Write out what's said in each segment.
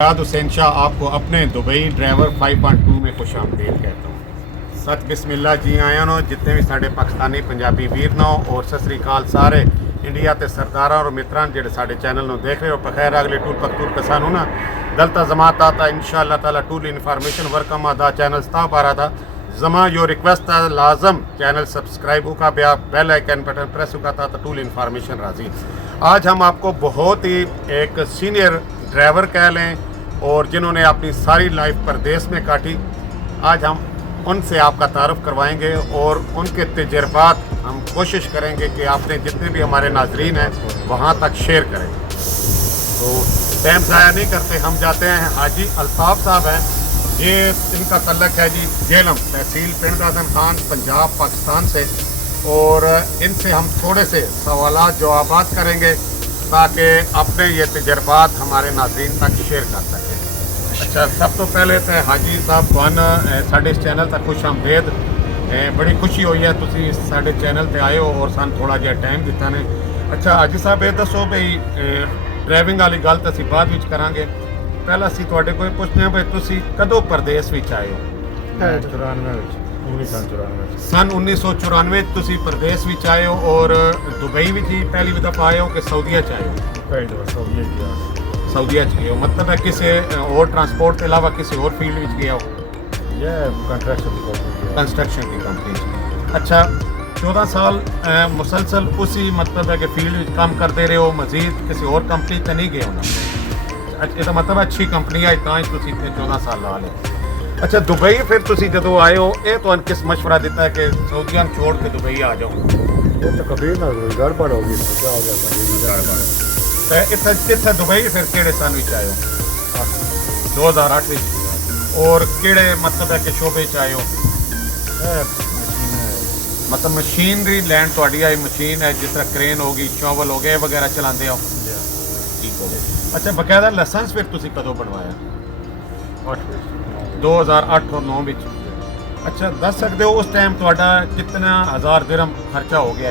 याद हुसैन शाह आपको अपने दुबई ड्राइवर 5.2 में खुश आमदीद कहता हूँ। सच बिस्मिल्लाह जी आया नो जितने भी साढ़े पाकिस्तानी पंजाबी वीर नो और सत श्री अकाल सारे इंडिया के सरदारा और मित्रां जेडे साढ़े चैनल नो देख रहे हो बखैर अगले टूल पकतूर कसानू ना दलता जमात आता इंशाअल्लाह ताला टूल इन्फॉर्मेशन वर्कम आदा चैनल स्था पारा था जमा यो रिक्वेस्ट था लाजम चैनल सब्सक्राइब का बेल आइकन बटन प्रेस का था टूल इन्फॉर्मेशन राजी। आज हम आपको बहुत ही एक सीनियर ड्राइवर कह लें और जिन्होंने अपनी सारी लाइफ परदेश में काटी, आज हम उनसे आपका तारुफ करवाएंगे और उनके तजर्बात हम कोशिश करेंगे कि आपने जितने भी हमारे नाजरीन हैं वहाँ तक शेयर करें। तो टाइम ज़ाया नहीं करते, हम जाते हैं। हाजी अल्ताफ़ साहब हैं, ये इनका तल्लक है जी जेलम तहसील पिंड दादन खान पंजाब पाकिस्तान से, और इनसे हम थोड़े से सवालात जवाबात करेंगे ताकि अपने ये तजर्बात हमारे नाज़रीन तक शेयर कर सकें। अच्छा, सब तो पहले तो हाजी साहब तुहानू साडे इस चैनल तक खुश आमदेद। बड़ी खुशी हुई है तुसी साडे चैनल पे आए हो और सन थोड़ा जिहा टाइम दिता ने। अच्छा हाजी साहब ये दसो भई ड्राइविंग वाली गल तो असीं बाद विच करांगे, पहला असीं तुहाडे कोल पुछदे हां भई तुसी कदों परदेस विच आए हो? 1994 सन 1994 तुसी परदेस विच आए हो और दुबई विच ही पहली दफ़ा आए हो कि सऊदीया च आए हो? सऊदीया च गए हो, मतलब है किसी और ट्रांसपोर्ट के अलावा किसी और फील्ड विच गया हो? कंस्ट्रक्शन की कंपनी। अच्छा, 14 साल मुसलसल उसी मतलब है कि फील्ड में काम करते रहे हो, मजीद किसी और कंपनी तो नहीं गए हो ना? अच्छा, मतलब अच्छी कंपनी है तां तुसीं 14 साल ला लो। अच्छा, दुबई फिर तुसीं जदों आए हो ये तुहानू किस मशवरा दिता है कि सऊदीया छोड़ के दुबई आ जाओ? ये तो कभी ना गड़बड़ होगी, क्या हो गया? इत्थे दुबई फिर किहड़े सन विच आए हो? 2008 विच। और किहड़े मतलब है कि शोबे च आए हो? मतलब मशीनरी लैंड तुहाडी आई मशीन है, जिस तरह क्रेन होगी, शॉवल हो गए वगैरह चलाते हो? ठीक हो गया। अच्छा, बकायदा लाइसेंस फिर तुसीं कदों बनवाया? 2008 और 9 विच। अच्छा, दस सकते हो उस टाइम तुहाडा कितना हज़ार दिरहम खर्चा हो गया?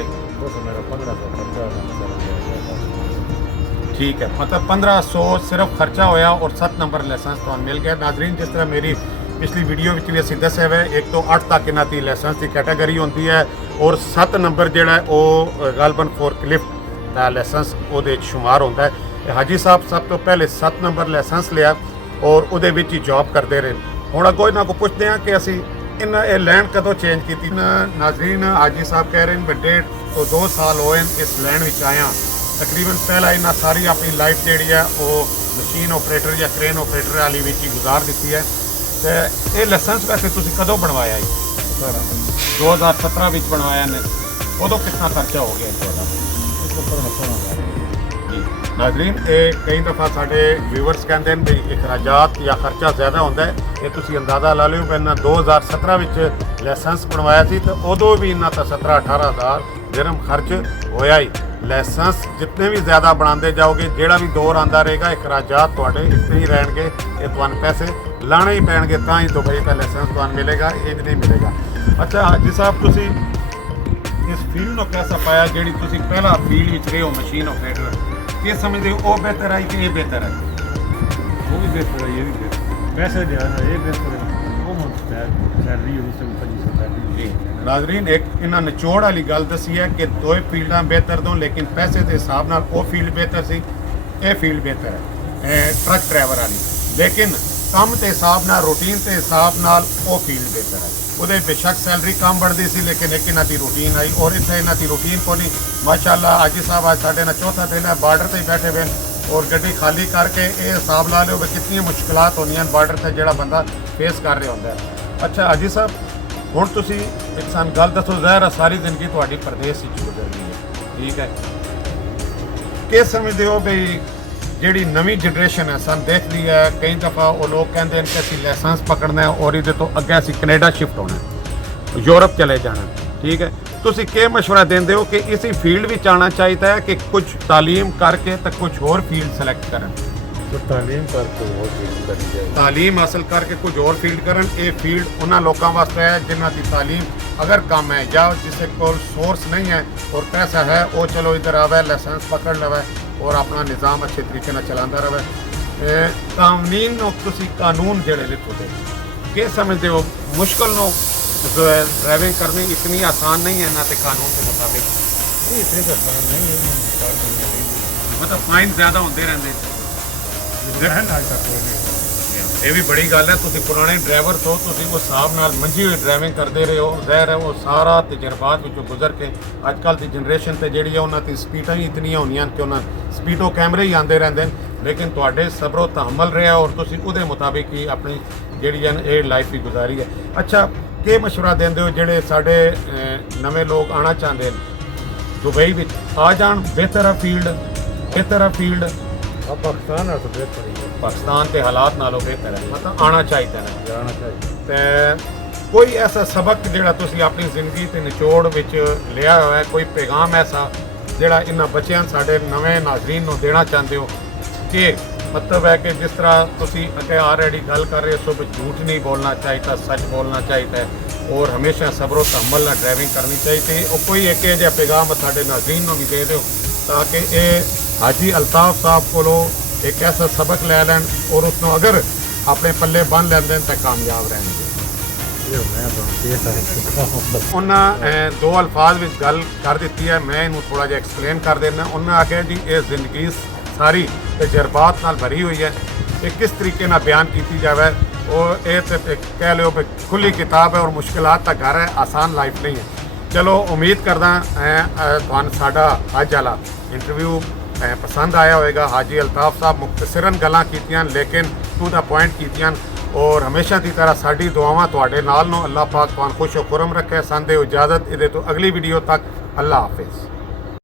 ठीक है, मतलब 1500 सिर्फ खर्चा होया और 7 नंबर लाइसेंस तो मिल गया। नाजरीन, जिस तरह मेरी पिछली वीडियो में भी असीं दस्सिया है, एक तो 8 तक इन्हां दी लाइसेंस की कैटेगरी होती है और 7 नंबर जिहड़ा है वो गालबन फोर्कलिफ्ट का लाइसेंस उहदे शुमार होता है। हाजी साहब सब तो पहले 7 नंबर लाइसेंस लिया और उहदे विच ही जॉब करते रहे। हुण अगों इन्हां को पुछदे हैं कि असीं इन्हां ये लैंड कदों चेंज की? नाजरीन, हाजी साहब कह रहे हैं बड़े तो 2 साल होए इस लैंड विच आया। तकरीबन पहला इन्हें सारी अपनी लाइफ जी है वो मशीन ऑपरेटर या क्रेन ऑपरेटर वाली विच ही गुजार दी है। तो ये लाइसेंस वैसे तुसीं कदों बनवाया? 2017 विच बनवाया ने। उदों कितना खर्चा हो गया? नाजरीन, ये कई दफ़ा साढ़े व्यूवर्स कहते हैं भाई अखराजात या खर्चा ज़्यादा होता है, ये तुसीं अंदाज़ा ला लियो। मैं 2017 विच लाइसेंस बनवाया सी तो उदों भी इन्ना तो 17-18 हज़ार दिरहम खर्च होया ही। लाइसेंस जितने भी ज़्यादा बनाते जाओगे, जोड़ा भी दौर आता रहेगा, अखराजात तुहाडे इतने ही रहेंगे, ये तुहानू पैसे लाने ही पैणगे तां ही दुबई का लाइसेंस तुहानू मिलेगा, इंज नहीं मिलेगा। अच्छा हाजी साहब, तुसीं इस फील्ड को कैसा पाया जिहड़ी तुसीं पहला फील्ड विच रहे हो मशीन ऑपरेटर? ये समझते हो वो बेहतर है कि ये बेहतर है? वो भी बेहतर है, ये भी बेहतर है। पैसे जो है ना ये बेहतर है, वो सैलरी जी नाजरीन, एक इन्हें निचोड़ वाली गल दसी है कि दो फील्डां बेहतर दो, लेकिन पैसे के हिसाब नाल वो फील्ड बेहतर सी, ये फील्ड बेहतर है ट्रक ड्राइवर वाली। लेकिन काम के हिसाब नाल, रूटीन के हिसाब नाल वो फील्ड बेहतर है। उहदे बेशक सैलरी कम बढ़ती सी, लेकिन एक इन्हां दी रूटीन आई और इत्थे इन्हां दी रूटीन को नहीं। माशाअल्लाह हाजी साहब आज साढ़े ना चौथा दिन है, बार्डर से ही बैठे हुए और गड्डी खाली करके ये हिसाब ला लो कितनी मुश्किलात होंदियां बार्डर से जिहड़ा बंदा फेस कर रहा होंदा है। अच्छा हाजी साहब, हुण तुसीं एक सन गल दसो, ज़ाहिर है सारी जिंदगी तुहाडी परदेस विच गुजर गई है, ठीक है, कि समझदे हो बई जिहड़ी नवी जनरेशन है सन देखदी है, कई दफ़ा वो लोग कहते हैं कि असीं लाइसेंस पकड़ना है और इहदे तो अगे असीं कनेडा शिफ्ट होना है, यूरोप चले जाना, ठीक है, तुसीं क्या मशवरा देंदे हो कि इसी फील्ड में आना चाहिए है कि कुछ तालीम करके तो कुछ और फील्ड सेलेक्ट करें? तो तालीम करके और फील्ड करनी चाहिए, तालीम हासिल करके कुछ और फील्ड करन। ये फील्ड उन्होंने लोगों वास्ते है जिन्हों की तालीम अगर कम है या जिसे को सोर्स नहीं है और पैसा है, वो चलो इधर आवे, लाइसेंस पकड़ लवे और अपना निज़ाम अच्छे तरीके से चलाता रहे। ਕਾਨੂੰਨ ਨੂੰ ਤੁਸੀਂ ਕਾਨੂੰਨ ਜਿਹੜੇ ਨੇ ਤੁਹਾਡੇ ਕੀ ਸਮਝਦੇ ਹੋ ਮੁਸ਼ਕਲ ਨੂੰ ਜੋ ਹੈ ਡਰਾइविंग करनी इतनी आसान नहीं है ना तो कानून के मुताबिक ਇਹ ਇਤਨੇ ਦਾ ਫਰਕ ਨਹੀਂ ਹੈ ਕਰ ਦਿੰਦੇ मतलब फाइन ज़्यादा होते रहते ਰਹਿਣ ਅੱਜ ਤੱਕ ਕੋਈ ਨਹੀਂ ਇਹ ਵੀ ਬੜੀ ਗੱਲ ਹੈ ਤੁਸੀਂ ਪੁਰਾਣੇ ਡਰਾਈਵਰ ਤੋਂ ਤੁਸੀਂ ਉਸ ਹਿਸਾਬ ਨਾਲ ਮੰਝੀ ਹੋਈ ਡਰਾਈਵਿੰਗ ਕਰਦੇ ਰਹੇ ਹੋ ਜ਼ਾਹਿਰ ਹੈ ਉਹ ਸਾਰਾ ਤਜਰਬਾਤ ਵਿੱਚੋਂ ਗੁਜ਼ਰ ਕੇ ਅੱਜ ਕੱਲ੍ਹ ਦੀ ਜਨਰੇਸ਼ਨ ਤੇ ਜਿਹੜੀ ਹੈ ਉਹਨਾਂ ਦੀ ਸਪੀਡਾਂ ਹੀ ਇਤਨੀਆਂ ਹੁੰਦੀਆਂ ਕਿ ਉਹਨਾਂ ਸਪੀਡੋ ਕੈਮਰੇ ਹੀ ਆਉਂਦੇ ਰਹਿੰਦੇ ਨੇ ਲੇਕਿਨ ਤੁਹਾਡੇ ਸਬਰੋ ਤਹਮਲ ਰਿਹਾ ਔਰ ਤੁਸੀਂ ਉਹਦੇ ਮੁਤਾਬਿਕ ਹੀ ਆਪਣੀ ਜਿਹੜੀ ਹੈ ਇਹ ਲਾਈਫ ਵੀ ਗੁਜ਼ਾਰੀ ਹੈ ਅੱਛਾ ਕੀ ਮਸ਼ਵਰਾ ਦਿੰਦੇ ਹੋ ਜਿਹੜੇ ਸਾਡੇ ਨਵੇਂ ਲੋਕ ਆਉਣਾ ਚਾਹੁੰਦੇ ਨੇ ਦੁਬਈ ਵਿੱਚ ਆ ਜਾਣ ਬਿਹਤਰ ਹੈ ਫੀਲਡ ਆ ਪਾਕਿਸਤਾਨ ਨਾਲ ਤਾਂ ਬਿਹਤਰ ਹੀ ਹੈ पाकिस्तान के हालात नालों बेहतर है मतलब आना चाहिए ना ਜਾਣਾ ਚਾਹੀਦਾ ਤੇ ਕੋਈ ਐਸਾ ਸਬਕ ਜਿਹੜਾ ਤੁਸੀਂ ਆਪਣੀ ਜ਼ਿੰਦਗੀ ਤੇ ਨਿਚੋੜ ਵਿੱਚ ਲਿਆ ਹੋਇਆ ਹੈ ਕੋਈ ਪੈਗਾਮ ਐਸਾ ਜਿਹੜਾ ਇਹਨਾਂ ਬੱਚਿਆਂ ਸਾਡੇ ਨਵੇਂ ਨਾਜ਼ਰੀਨ ਨੂੰ ਦੇਣਾ ਚਾਹੁੰਦੇ ਹੋ ਕਿ ਮਤਲਬ ਹੈ ਕਿ ਜਿਸ ਤਰ੍ਹਾਂ ਤੁਸੀਂ ਅੱਗੇ ਆਲਰੇਡੀ ਗੱਲ ਕਰ ਰਹੇ ਹੋ ਵੀ ਝੂਠ ਨਹੀਂ ਬੋਲਣਾ ਚਾਹੀਦਾ ਸੱਚ ਬੋਲਣਾ ਚਾਹੀਦਾ ਹੈ ਔਰ ਹਮੇਸ਼ਾ ਸਬਰ और तहम्मुल ਨਾਲ ਡਰਾਈਵਿੰਗ ਕਰਨੀ ਚਾਹੀਦੀ ਉਹ ਕੋਈ ਇੱਕ ਜਿਹਾ ਪੈਗਾਮ ਸਾਡੇ ਨਾਜ਼ਰੀਨ ਨੂੰ ਵੀ ਦੇ ਦਿਓ ਤਾਂ ਕਿ ਇਹ ਹਾਜੀ ਅਲਤਾਫ ਸਾਹਿਬ ਕੋਲੋਂ एक ऐसा सबक ले लैन और उसनों अगर अपने पल्ले बन लेंदे तो कामयाब रहेंगे ਇਹ ਮੈਂ ਤਾਂ ਇਹ ਸਾਰੇ ਉਹਨਾਂ ਦੋ ਅਲਫਾਜ਼ ਵਿੱਚ ਗੱਲ ਕਰ ਦਿੱਤੀ ਹੈ ਮੈਂ ਇਹਨੂੰ ਥੋੜਾ ਜਿਹਾ ਐਕਸਪਲੇਨ ਕਰ ਦੇਣਾ ਉਹਨਾਂ ਆਖਿਆ ਜੀ ਇਹ ਜ਼ਿੰਦਗੀ ਸਾਰੀ ਤਜਰਬਾਤ ਨਾਲ ਭਰੀ ਹੋਈ ਹੈ ਇਹ ਕਿਸ ਤਰੀਕੇ ਨਾਲ ਬਿਆਨ ਕੀਤੀ ਜਾਵੇ ਉਹ ਇਹ ਤੇ ਕਹਿ ਲਿਓ ਕਿ ਖੁੱਲੀ ਕਿਤਾਬ ਹੈ ਔਰ ਮੁਸ਼ਕਿਲਾਤ ਦਾ ਘਰ ਹੈ ਆਸਾਨ ਲਾਈਫ ਨਹੀਂ ਹੈ ਚਲੋ ਉਮੀਦ ਕਰਦਾ ਤੁਹਾਨੂੰ ਸਾਡਾ ਅੱਜ ਵਾਲਾ ਇੰਟਰਵਿਊ ਪਸੰਦ ਆਇਆ ਹੋਵੇਗਾ ਹਾਜੀ ਅਲਤਾਫ ਸਾਹਿਬ ਮੁਖਤਸਰਨ ਗੱਲਾਂ ਕੀਤੀਆਂ ਲੇਕਿਨ ਟੂ ਦਾ ਪੁਆਇੰਟ ਕੀਤੀਆਂ ਔਰ ਹਮੇਸ਼ਾ ਦੀ ਤਰ੍ਹਾਂ ਸਾਡੀ ਦੁਆਵਾਂ ਤੁਹਾਡੇ ਨਾਲ ਨੂੰ ਅੱਲਾਹ ਪਾਕ ਤੁਹਾਨੂੰ ਖੁਸ਼ ਖੁਰਮ ਰੱਖੇ ਸਾਨੂੰ ਦਿਓ ਇਜਾਜ਼ਤ ਇਹਦੇ ਤੋਂ ਅਗਲੀ ਵੀਡੀਓ ਤੱਕ ਅੱਲਾਹ ਹਾਫਿਜ਼